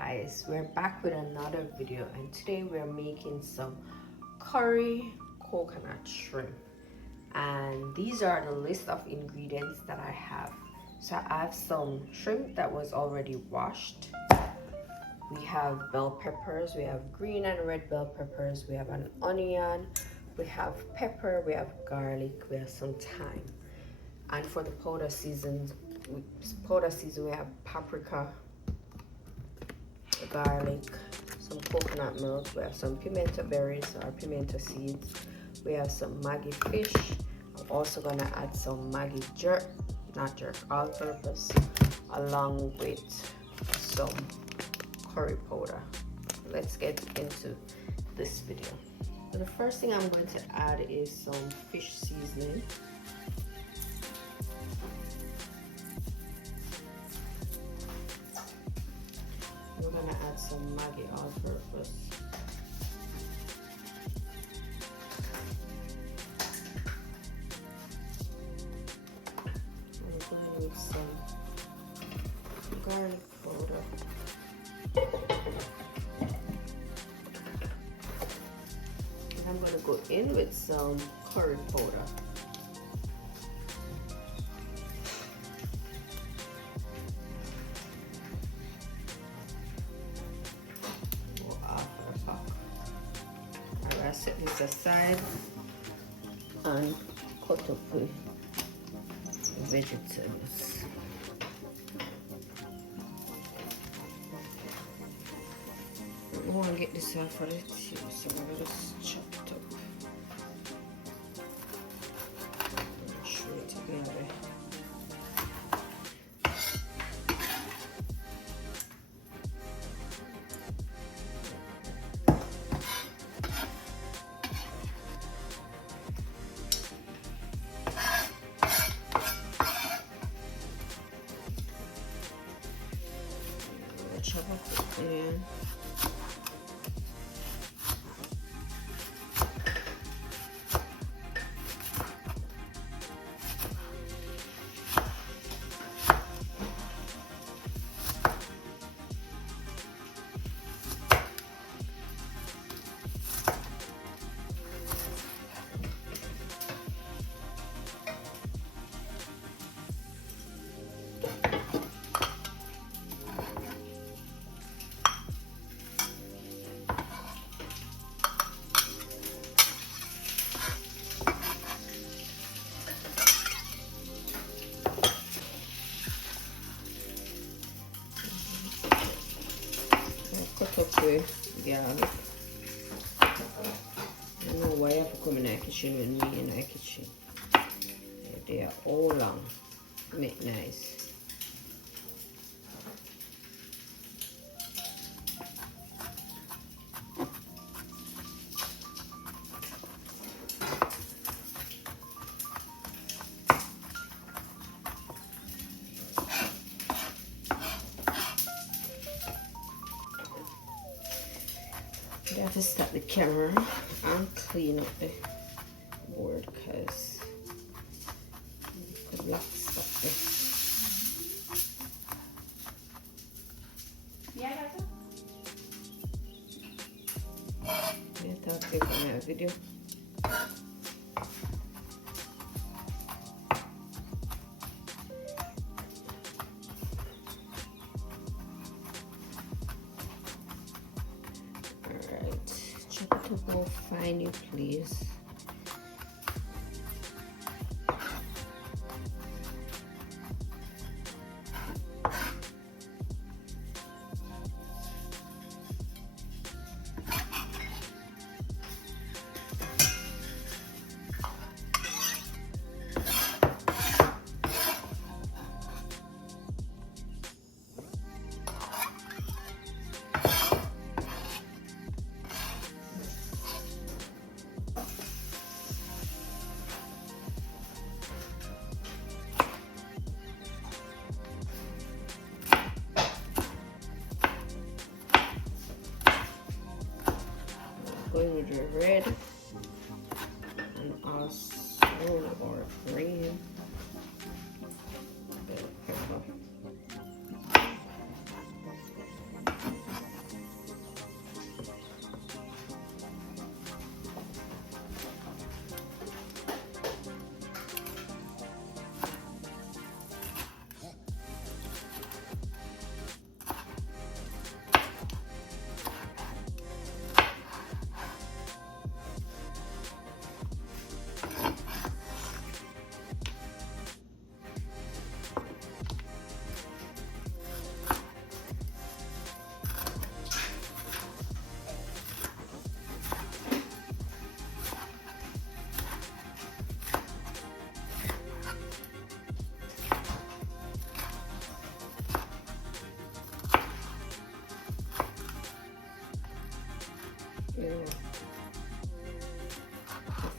guys, we're back with another video, and today we're making some curry coconut shrimp, and these are the list of ingredients that I have. So I have some shrimp that was already washed. We have bell peppers, we have green and red bell peppers, we have an onion, we have pepper, we have garlic, we have some thyme. And for the powder season we have paprika, garlic, some coconut milk, we have some pimento berries or pimento seeds, we have some Maggi fish. I'm also gonna add some Maggi all-purpose, along with some curry powder. Let's get into this video. So the first thing I'm going to add is some fish seasoning. We're gonna add some Maggi all-purpose. I'm going with some garlic powder. And I'm gonna go in with some curry powder. I set this aside and cut up the vegetables. I want to get this out for the tea, so I'm going to just chop it up. Mash it together. Chop up the pan. Cut up the garlic. I don't know why I have to come in the kitchen with me in the kitchen. They are all long. Make nice. I have to stop the camera and clean up the board because we have to stop this. Yeah, that's it. I thought they were going to have a video. Chop it up more finely, please. Going with the red and also or green bell pepper.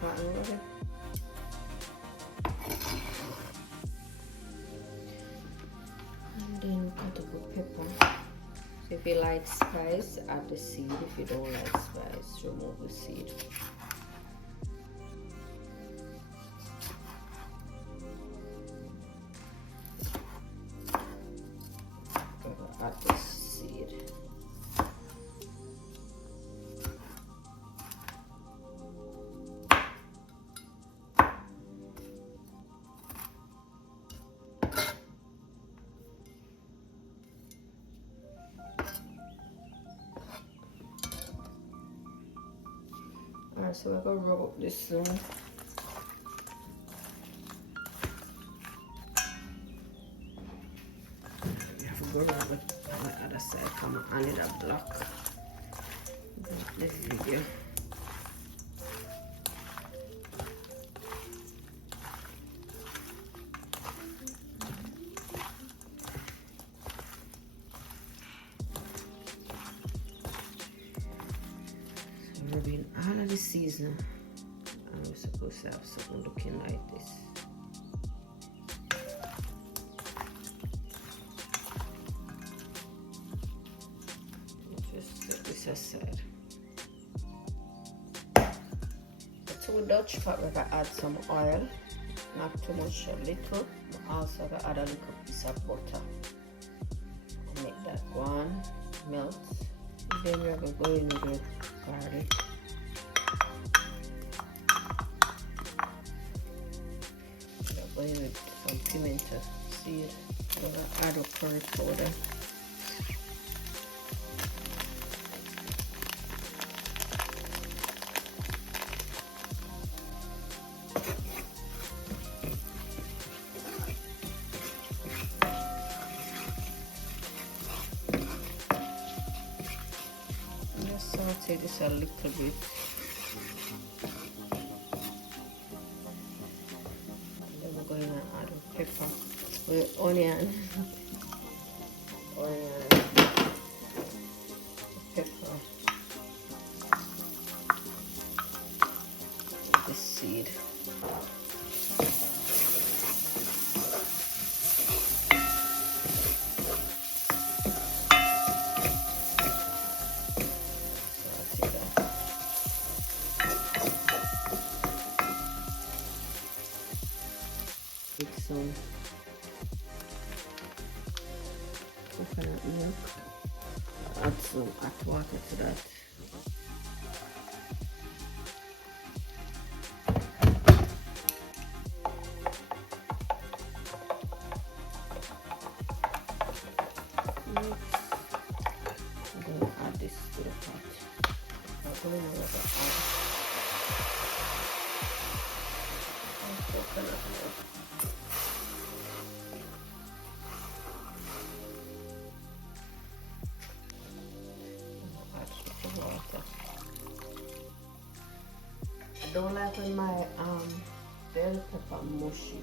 partner with it. And then cut up with pepper. So if you like spice, add the seed. If you don't like spice, remove the seed. Add the seed. Alright, so we're gonna rub up this soon. You have to go rub it on the other side. Come on, I need a block. This video. Rubbing all of the seasoning, and we're supposed to have something looking like this. Just set this aside. To a Dutch pot, we're gonna add some oil, not too much, a little. But also gonna add a little piece of butter. I'll make that one melt. Then we're gonna go in with the garlic. We're going with some pimento seed. We're gonna add a curry powder. Saute this a little bit. And then we're going to add pepper with onion. Pepper, the seed. With some coconut milk. Add some hot water to that. Mix. I'm going to add this to the pot. I'm going to add coconut milk. I don't like when my bell pepper mushy,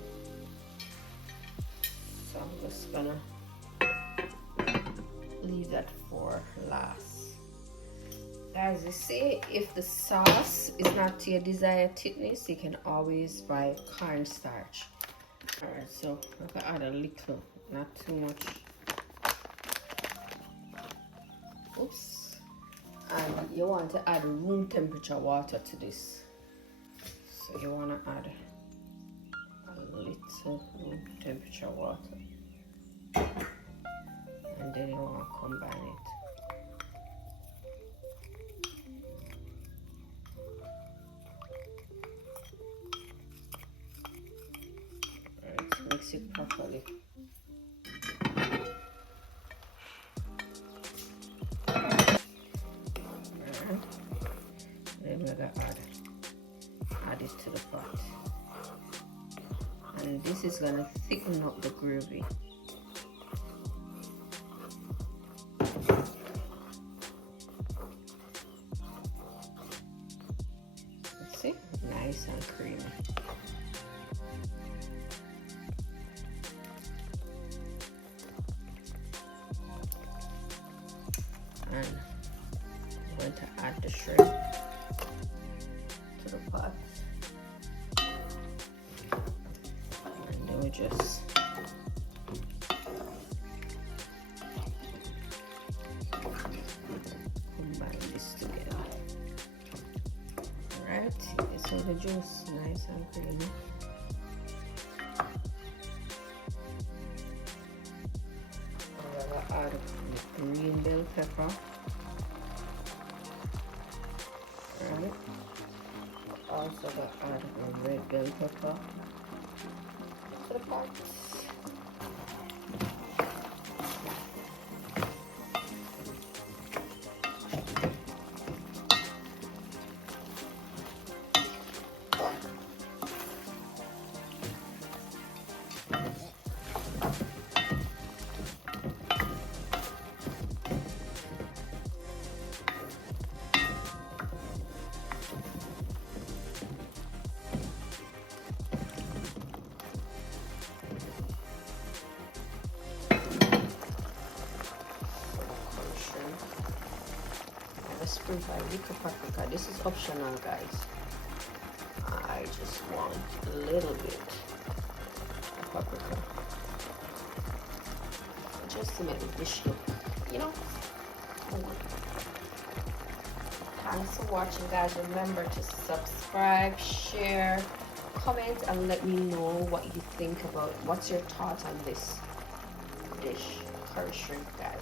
so I'm just gonna leave that for last. Guys, they say if the sauce is not to your desired thickness, you can always buy cornstarch. Alright, so I'm gonna add a little, not too much. Oops. And you want to add room temperature water to this. So you want to add a little room temperature water. And then you want to combine it. Alright, mix it properly. Then we're gonna add it to the pot, and this is gonna thicken up the gravy. See, nice and creamy. And I'm going to add the shrimp to the pot. that. So the juice nice and creamy. I'm gonna add the green bell pepper. Right. Also gonna add the red bell pepper to the pot. Sprinkle a little paprika. This is optional, guys. I just want a little bit of paprika just to make the dish look, you know. Thanks for watching, guys. Remember to subscribe, share, comment, and let me know what you think about, what's your thoughts on this dish, curry shrimp, guys.